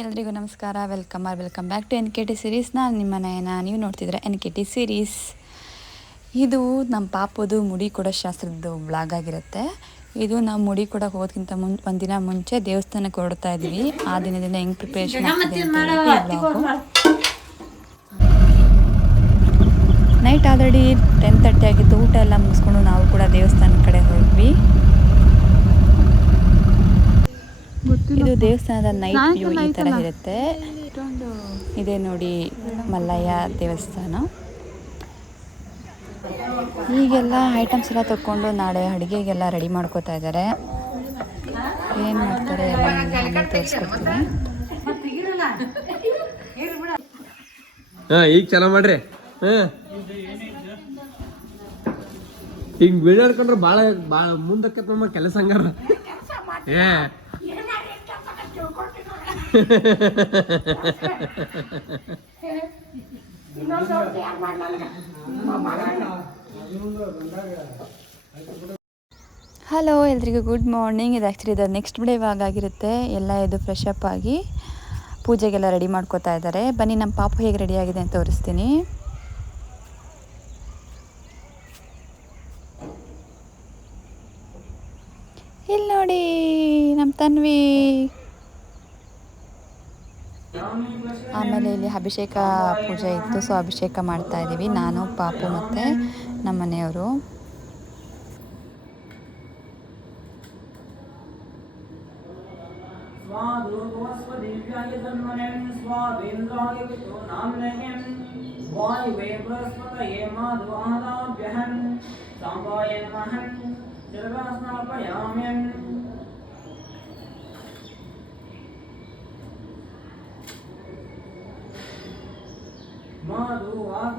ಎಲ್ರಿಗೂ ನಮಸ್ಕಾರ. Welcome back to NKT series. ನಾನು ನಿಮ್ಮ ನಯನ, ನೀವು ನೋಡ್ತಿದ್ರೆ NKT ಸೀರೀಸ್. ಇದು ನಮ್ಮ ಪಾಪದು ಮುಡಿ ಕೊಡೋ ಶಾಸ್ತ್ರದ್ದು ಬ್ಲಾಗ್ ಆಗಿರುತ್ತೆ. ಇದು ನಾವು ಮುಡಿ ಕೊಡೋಕೆ ಹೋಗೋದಕ್ಕಿಂತ ಒಂದಿನ ಮುಂಚೆ ದೇವಸ್ಥಾನಕ್ಕೆ ಹೊರಡ್ತಾ ಇದ್ದೀವಿ. ಆ ದಿನದಿಂದ ಹೆಂಗೆ ಪ್ರಿಪ್ರೇಷನ್ ಆಗ್ತಿದೆ ಅಂತ ಬ್ಲಾಗು. ನೈಟ್ ಆಲ್ರೆಡಿ 10:30 ಆಗಿತ್ತು. ಊಟ ಎಲ್ಲ ಮುಗಿಸ್ಕೊಂಡು ನಾವು ಕೂಡ ದೇವಸ್ಥಾನದ ಕಡೆ ಹೊರಟ್ವಿ. ಇದು ದೇವಸ್ಥಾನದ ನೈಟ್ ವ್ಯೂ ಈ ಥರ ಇರುತ್ತೆ. ಇದೇ ನೋಡಿ ಮಲ್ಲಯ್ಯ ದೇವಸ್ಥಾನ. ಈಗೆಲ್ಲ ಐಟಮ್ಸ್ ಎಲ್ಲ ತಗೊಂಡು ನಾಳೆ ಅಡುಗೆಗೆಲ್ಲ ರೆಡಿ ಮಾಡ್ಕೋತಾ ಇದ್ದಾರೆ. ಏನು ಮಾಡ್ತಾರೆ ಎಲ್ಲ ತೋರಿಸ್ಕೊಡ್ತೀನಿ. ಈಗ ಚೆನ್ನಾಗಿ ಮಾಡ್ರಿ. ಹಿಂಗೆ ಬೀಳಾಡ್ಕೊಂಡ್ರೆ ಭಾಳ ಮುಂದಕ್ಕೆ ನಮ್ಮ ಕೆಲಸ ಹಂಗಾರ. ಹಲೋ ಎಲ್ರಿಗೂ ಗುಡ್ ಮಾರ್ನಿಂಗ್. ಇದು ಆ್ಯಕ್ಚುಲಿ ಇದು ನೆಕ್ಸ್ಟ್ ಡೇ ಆಗಿರುತ್ತೆ. ಎಲ್ಲ ಇದು ಫ್ರೆಶ್ ಅಪ್ ಆಗಿ ಪೂಜೆಗೆಲ್ಲ ರೆಡಿ ಮಾಡ್ಕೋತಾ ಇದ್ದಾರೆ. ಬನ್ನಿ ನಮ್ಮ ಪಾಪು ಹೇಗೆ ರೆಡಿ ಆಗಿದೆ ಅಂತ ತೋರಿಸ್ತೀನಿ. ಇಲ್ಲಿ ನೋಡಿ ನಮ್ಮ ತನ್ವಿ. ಆಮೇಲೆ ಇಲ್ಲಿ ಅಭಿಷೇಕ ಪೂಜೆ ಇತ್ತು, ಸೊ ಅಭಿಷೇಕ ಮಾಡ್ತಾ ಇದ್ದೀವಿ ನಾನು, ಪಾಪು ಮತ್ತು ನಮ್ಮ ಮನೆಯವರು.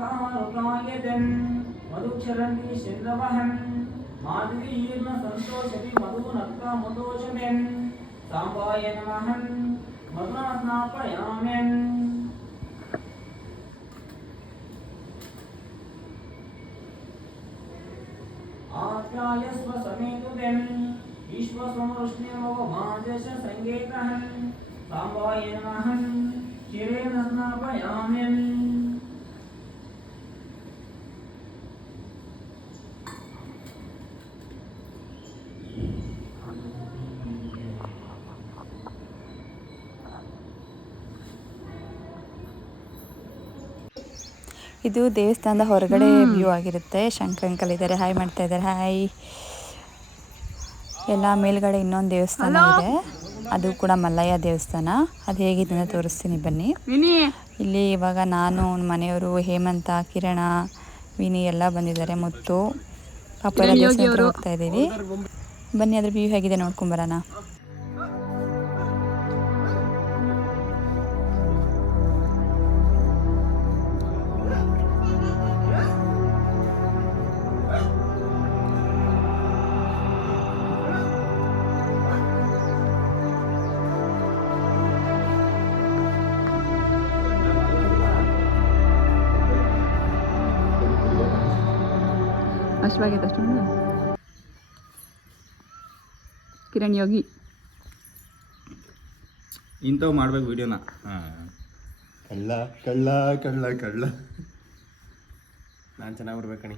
मधुवाकारुकायजन् मधुक्षरन्ति सिन्धवहन् माधवीर्न सन्तोषति मधुनक्तामुदोषमेन् साम्बाय नमः मधुना स्नापयाम्यन् आप्यायस्व समेतुदन् विश्वसमृष्ण्यमवमाजश सङ्गेतहन् साम्बाय नमः चिरेण स्नापयाम्यन् ಇದು ದೇವಸ್ಥಾನದ ಹೊರಗಡೆ ವ್ಯೂ ಆಗಿರುತ್ತೆ. ಶಂಕರ್ ಅಂಕಲ್ ಇದ್ದಾರೆ, ಹಾಯ್ ಮಾಡ್ತಾ ಇದ್ದಾರೆ. ಹಾಯ್. ಎಲ್ಲ ಮೇಲ್ಗಡೆ ಇನ್ನೊಂದು ದೇವಸ್ಥಾನ ಇದೆ, ಅದು ಕೂಡ ಮಲ್ಲಯ್ಯ ದೇವಸ್ಥಾನ. ಅದು ಹೇಗಿದೆ ಅಂತ ತೋರಿಸ್ತೀನಿ ಬನ್ನಿ. ಇಲ್ಲಿ ಇವಾಗ ನಾನು, ಮನೆಯವರು, ಹೇಮಂತ, ಕಿರಣ, ವಿನಿ ಎಲ್ಲ ಬಂದಿದ್ದಾರೆ. ಮುತ್ತು ಪಾಪ ಎಲ್ಲ ದೇವಸ್ಥಾನಕ್ಕೆ ಹೋಗ್ತಾ ಇದ್ದೀವಿ. ಬನ್ನಿ ಅದ್ರ ವ್ಯೂ ಹೇಗಿದೆ ನೋಡ್ಕೊಂಬರೋಣ. ಅಷ್ಟವಾಗೈತೆ ಅಷ್ಟೊಂದು. ಕಿರಣ್ ಯೋಗಿ ಇಂಥವು ಮಾಡ್ಬೇಕು ವಿಡಿಯೋನ. ಕಳ್ಳ ಕಳ್ಳ ಕಳ್ಳ ಕಳ್ಳ ನಾನು ಚೆನ್ನಾಗಿ ಬರ್ಬೇಕಣಿ.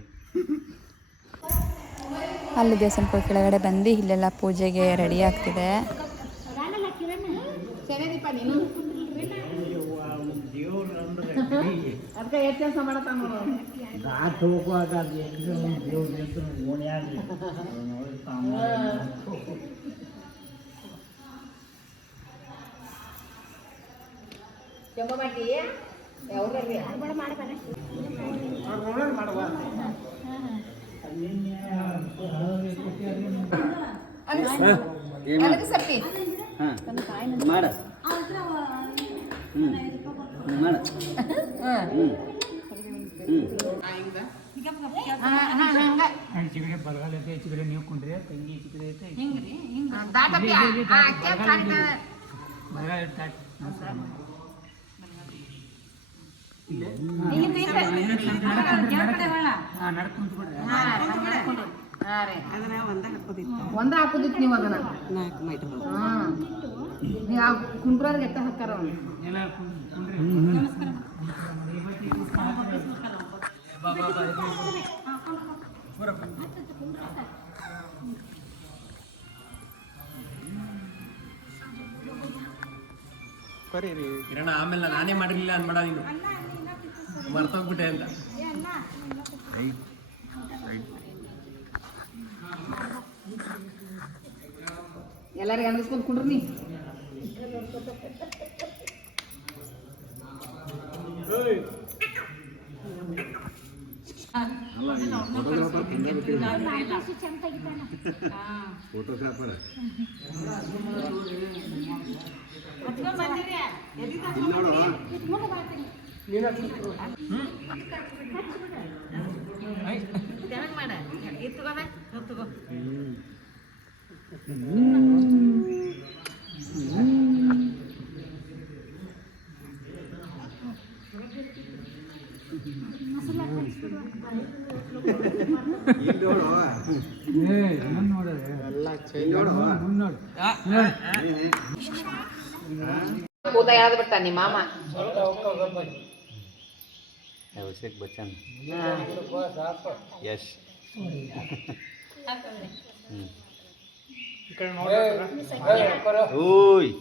ಅಲ್ಲಿ ದೇವಸ್ಥಾನಕ್ಕೆ ಕೆಳಗಡೆ ಬಂದು ಇಲ್ಲೆಲ್ಲ ಪೂಜೆಗೆ ರೆಡಿ ಆಗ್ತಿದೆ. ಚಿಗಡೆ ಬರಗಾಲೈತೆ, ಚಿಗಡೆ ನೀವು ಕುಂಡ್ರೆ ತಂಗಿ ಚಿಗಡೆ ಐತೆ ಬರಗಾಲ ಇರ್ತಾಳೆ. ನಡ್ಕೊಂತ ಬಿಡ್ರಿ. ಒಂದ ಹಾಕೋದಿತ್ತು ನೀವು ಅದನ್ನ 4 ಮೀಟರ್ ನೀವು ಕುಂಡ್ರಾರ್ಗೆ ಎತ್ತ ಹಾಕಾರ ಎಲ್ಲ ಕುಂಡ್ರಿ ಕಿರಣ ಆಮೇಲೆ ನಾನೇ ಮಾಡಿರ್ಲಿಲ್ಲ ಅನ್ಬೇಡ ನೀನು ಮರ್ತೋಗ್ಬಿಟ್ಟೆ ಅಂತ. ಎಲ್ಲರಿಗೆ ಅನ್ನಿಸ್ಕೊಂಡು ಕುಂಡ್ರಿ ನೀ ಕೂತ ಯಾವ್ದು ಬಿಡ್ತಾನ ನಿಮ್ಮ ಮಾಮ ಅಭಿಷೇಕ್ ಬಚ್ಚನ್ ಯಶ್ ಓಯ್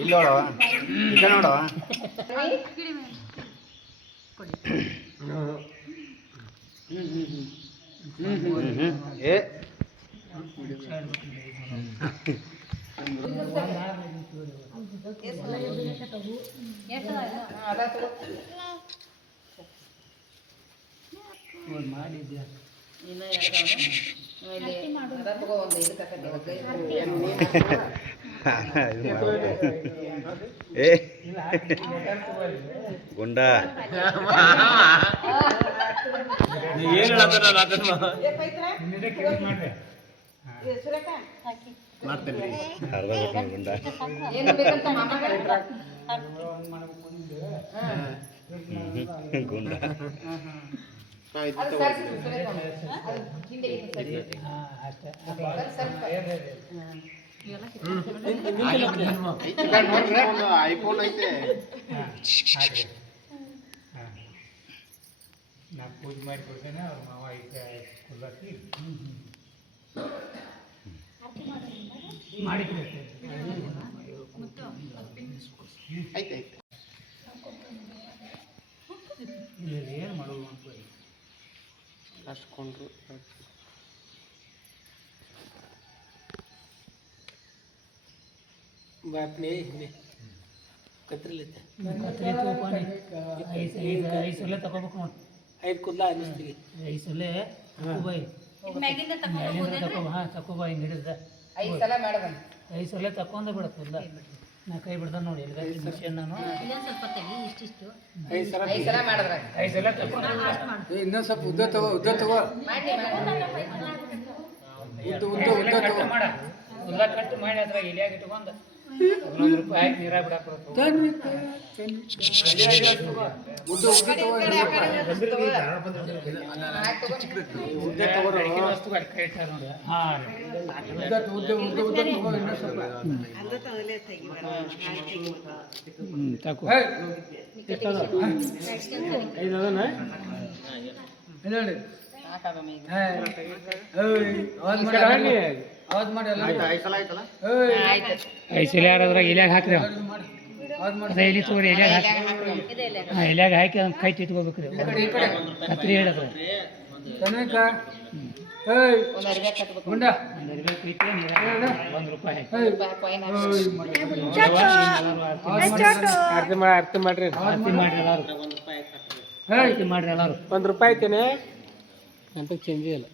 ಇಲ್ಲಿ ನೋಡೋ ಈಗ ನೋಡೋ ಏ ಮಾಡಿದ್ಯಾ ಏ ಗುಂಡ ಏನು ಮಾಡ್ತೇನೆ ಅರ್ಧ ಗುಂಡ ಗುಂಡ ಐಫೋನ್ ಐತೆ ನಾ ಪೂಜೆ ಮಾಡಿ ಕೊಡ್ತೇನೆ ಅವ್ರ ಮಾವ ಐತೆ ಕೊಡ್ಲಾಕಿ ಮಾಡಿ ಏನು ಮಾಡೋದು ಅಂತ ಅಷ್ಟೊಂಡ್ರು ಬಾತ್ಮೆ ಕತ್ರಿಲಿತ್ತೆ ಕತ್ರಿ ತಗೋಪಾನಿ ಐದು ಸೊಲ್ಲೆ ತಗೋಬೇಕು ನೋಡಿ 5 ಕುದ್ಲ ಅನ್ನಿಸ್ತೀವಿ 5 ಸೊಲ್ಲೆ ತಗೋಬಾಯಿ ಮ್ಯಾಗಿಂದ ತಗೋ ಹಾಂ ತಗೋಬಾಯಿ ಹಿಡಿದ 5 ಸಲ ಮಾಡೋದು 5 ಸೊಲ್ಲೆ ತಕೊಂಡೆ ಬಿಡತ್ತಲ್ಲ ನಾ ಕೈ ಬಿಡ್ದ ನೋಡಿ ಎಲ್ಲ ಮಿಷನ್ ನಾನು 5 ಸಲ ಮಾಡಿದ್ರೆ 5 ಸಲ ತಗೊಂಡು ಇನ್ನೊಂದು ಸ್ವಲ್ಪ ಉದ್ದ ತಗೋ ಕಟ್ ಮಾಡ ಉಲ್ಲ ಕಟ್ ಮಾಡಿ ಅದ್ರಾಗ ಎಲೆಯಾಗಿ ಇಟ್ಕೊಂಡು ₹1 ಹಾಕಿ ನೀರಾಗ ಬಿಡಾಕ ವಸ್ತು ಕೈ ಇಟ್ಟಾರ ನೋಡಿ ಹಾಂ ತಗೋ ಐದು ಸಲ ಯಾರಾದ್ರಾಗ ಎಲೆಯಾಗ ಹಾಕ್ರಿ ಅದೇ ಎಲೆ ತಗೋರಿ ಎಲೆಯಾಗ ಹಾಕಿ ಹಾಂ ಎಲೆಯಾಗ ಹಾಕಿ ಅದನ್ನ ಕೈ ತಿಟ್ಕೋಬೇಕ್ರಿ ಕತ್ರಿ ಹೇಳಿದ್ರೆ ಒಂದು ಅರ್ಥ ಮಾಡ್ರಿ ಆರತಿ ಮಾಡ್ರಿ ಎಲ್ಲಾರು ಆರತಿ ಮಾಡ್ರಿ ಎಲ್ಲಾರು ₹1 ಐತೇನೆ ಅಂತ ಚೇಂಜ್ ಇಲ್ಲ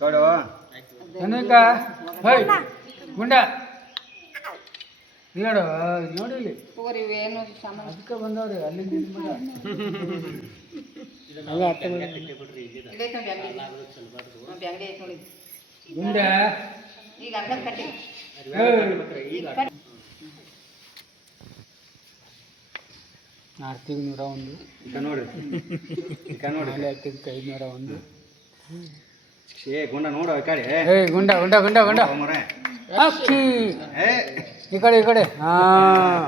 ಕೊಡು ಅನೇಕ ಗುಂಡ ನೋಡು ನೋಡಿಲಿ ತಗೋರಿ ಏನು ಸಾಮಾನು ಅದಕ್ಕೆ ಬಂದವ್ರಿ ಅಲ್ಲಿಂದ ಇದು ಮಾಡ ಇದೈತೆ ನೋಡಿ ಅಂಗಡಿ ಐತೆ ನೋಡಿ ಗುಂಡ ಈಗ ಅರ್ಧ ಕಟ್ಟಿ ಆರ್ತಿಗೆ 101 ಈಗ ನೋಡ್ರಿ ಈಗ ನೋಡ್ರಿ ಆಲೆ ಹಾಕಿದ್ದಕ್ಕೆ 501 ಏ ಗುಂಡ ನೋಡು ಈ ಕಡೆ ಏ ಗುಂಡ ಗುಂಡ ಗುಂಡ ಗುಂಡ ಮರೆ ಅಕ್ಕಿ ಏ ಈ ಕಡೆ ಹಾಂ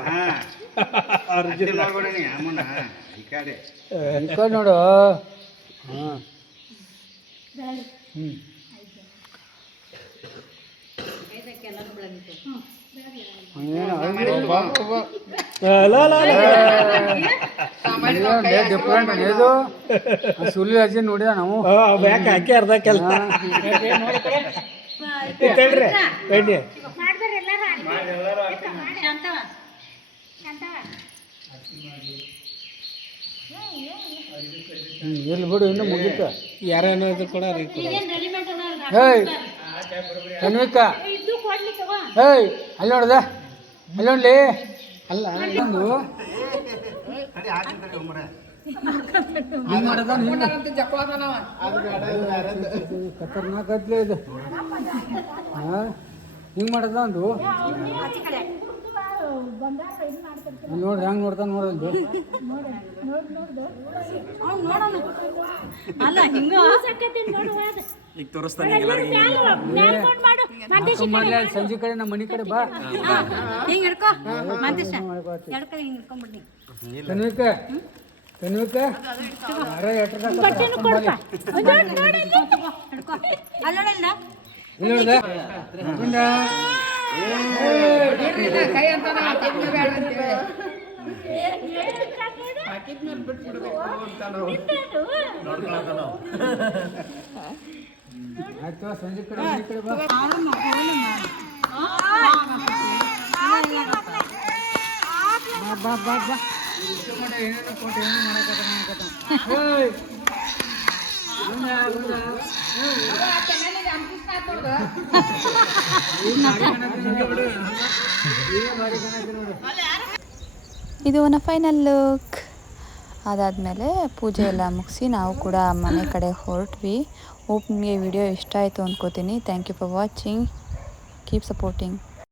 ಅರ್ಜುನ್ ನೋಡ್ಬೇಡ ನೀ ಅಮ್ಮನ ಈ ಕಡೆ ಈ ಕಡೆ ನೋಡು ಹಾಂ ಹ್ಞೂ ಡಿಫ್ರೆಂಟ್ ಇದು ಸುಲಿ ಅಜ್ಜಿ ನೋಡಿದ ನಾವು ಹಾಕಿ ಅರ್ಧ ಕೆಲಸ ಎಲ್ಲಿ ಬಿಡು ಇನ್ನೂ ಮುಗಿತ ಯಾರೇನೋ ಕೂಡ ಹೇಯ್ ತನ್ವಿಕ ಹೇಯ್ ಅಲ್ಲಿ ನೋಡ್ದ ಅಲ್ಲಿ ನೋಡ್ಲಿ ಅಲ್ಲ ಒಂದು ಹಿಂಗೆ ಮಾಡೋದ ಖತರ್ನಾಕ್ ಐತ್ಲೆ ಇದು ಹಾಂ ಹಿಂಗೆ ಮಾಡೋದ ಒಂದು ನೋಡ್ರಿ ಹೆಂಗೆ ನೋಡ್ತಾನೆ ನೋಡಲ್ದು ಈಗ ತೋರಿಸ್ತಾನೆ ಸಂಜೆ ಕಡೆ ನಮ್ಮ ಮನೆ ಕಡೆ ಬಾ ತನ್ವಿಕ ತನ್ವಿಕ ಯಾರ ನೋಡ್ದ ಗುಂಡ ಕೈ ಅಂತ ಆಯ್ತು ಸಂಜೆ ಕಡೆ ಮನೆ ಕಡೆ ಬಾ ಬಾ ಬಾ ಬಾ ಏನೇನೋ ಕೊಟ್ಟು ಏನೇನು ಮಾಡಕತ್ತ ಇದು ಒಂದು ಫೈನಲ್ ಲುಕ್. ಅದಾದಮೇಲೆ ಪೂಜೆ ಎಲ್ಲ ಮುಗಿಸಿ ನಾವು ಕೂಡ ಮನೆ ಕಡೆ ಹೊರಟ್ವಿ. ಹೋಪ್ ನಿಮಗೆ ವಿಡಿಯೋ ಇಷ್ಟ ಆಯಿತು ಅಂದ್ಕೋತೀನಿ. Thank you for watching. Keep supporting.